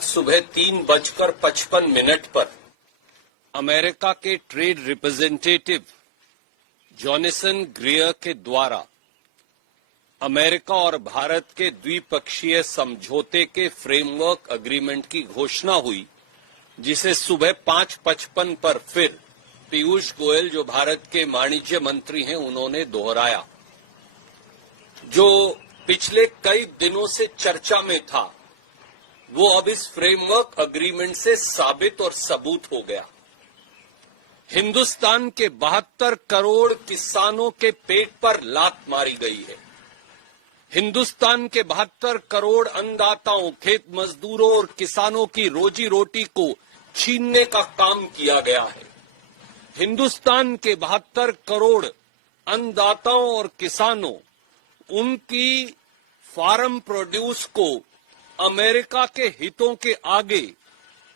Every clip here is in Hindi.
सुबह 3:55 पर अमेरिका के ट्रेड रिप्रेजेंटेटिव जॉनसन ग्रियर के द्वारा अमेरिका और भारत के द्विपक्षीय समझौते के फ्रेमवर्क एग्रीमेंट की घोषणा हुई, जिसे सुबह 5:55 पर फिर पीयूष गोयल, जो भारत के वाणिज्य मंत्री हैं, उन्होंने दोहराया। जो पिछले कई दिनों से चर्चा में था, वो अब इस फ्रेमवर्क एग्रीमेंट से साबित और सबूत हो गया। हिंदुस्तान के 72 करोड़ किसानों के पेट पर लात मारी गई है। हिंदुस्तान के 72 करोड़ अन्नदाताओं, खेत मजदूरों और किसानों की रोजी रोटी को छीनने का काम किया गया है। हिंदुस्तान के 72 करोड़ अन्नदाताओं और किसानों, उनकी फार्म प्रोड्यूस को अमेरिका के हितों के आगे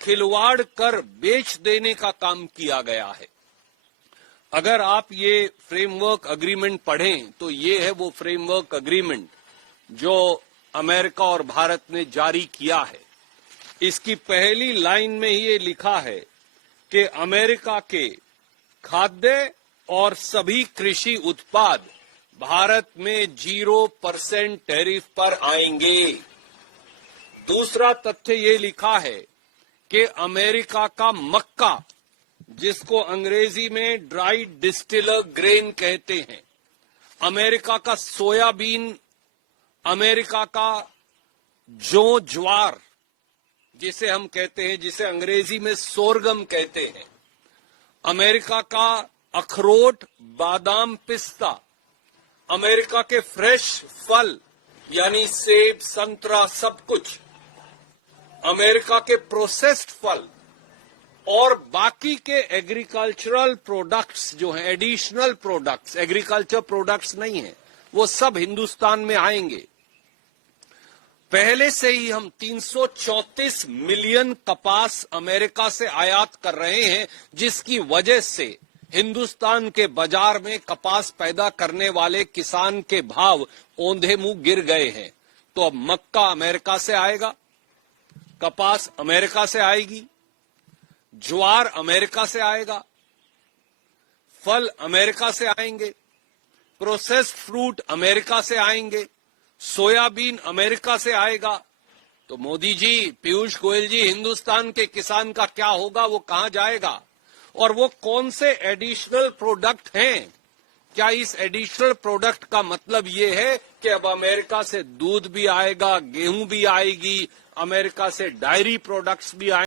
खिलवाड़ कर बेच देने का काम किया गया है। अगर आप ये फ्रेमवर्क एग्रीमेंट पढ़ें तो ये है वो फ्रेमवर्क एग्रीमेंट जो अमेरिका और भारत ने जारी किया है। इसकी पहली लाइन में ही ये लिखा है कि अमेरिका के खाद्य और सभी कृषि उत्पाद भारत में 0% टैरिफ पर आएंगे। दूसरा तथ्य ये लिखा है कि अमेरिका का मक्का, जिसको अंग्रेजी में ड्राई डिस्टिलर ग्रेन कहते हैं, अमेरिका का सोयाबीन, अमेरिका का ज्वार जिसे हम कहते हैं, जिसे अंग्रेजी में सोरगम कहते हैं, अमेरिका का अखरोट, बादाम, पिस्ता, अमेरिका के फ्रेश फल यानी सेब, संतरा, सब कुछ, अमेरिका के प्रोसेस्ड फल और बाकी के एग्रीकल्चरल प्रोडक्ट्स जो हैं, एडिशनल प्रोडक्ट्स, एग्रीकल्चर प्रोडक्ट्स नहीं है, वो सब हिंदुस्तान में आएंगे। पहले से ही हम 334 मिलियन कपास अमेरिका से आयात कर रहे हैं, जिसकी वजह से हिंदुस्तान के बाजार में कपास पैदा करने वाले किसान के भाव औंधे मुंह गिर गए हैं। तो अब मक्का अमेरिका से आएगा, कपास अमेरिका से आएगी, ज्वार अमेरिका से आएगा, फल अमेरिका से आएंगे, प्रोसेस्ड फ्रूट अमेरिका से आएंगे, सोयाबीन अमेरिका से आएगा। तो मोदी जी, पीयूष गोयल जी, हिंदुस्तान के किसान का क्या होगा? वो कहां जाएगा? और वो कौन से एडिशनल प्रोडक्ट हैं? क्या इस एडिशनल प्रोडक्ट का मतलब ये है कि अब अमेरिका से दूध भी आएगा, गेहूं भी आएगी, अमेरिका से डायरी प्रोडक्ट्स भी आएंगे?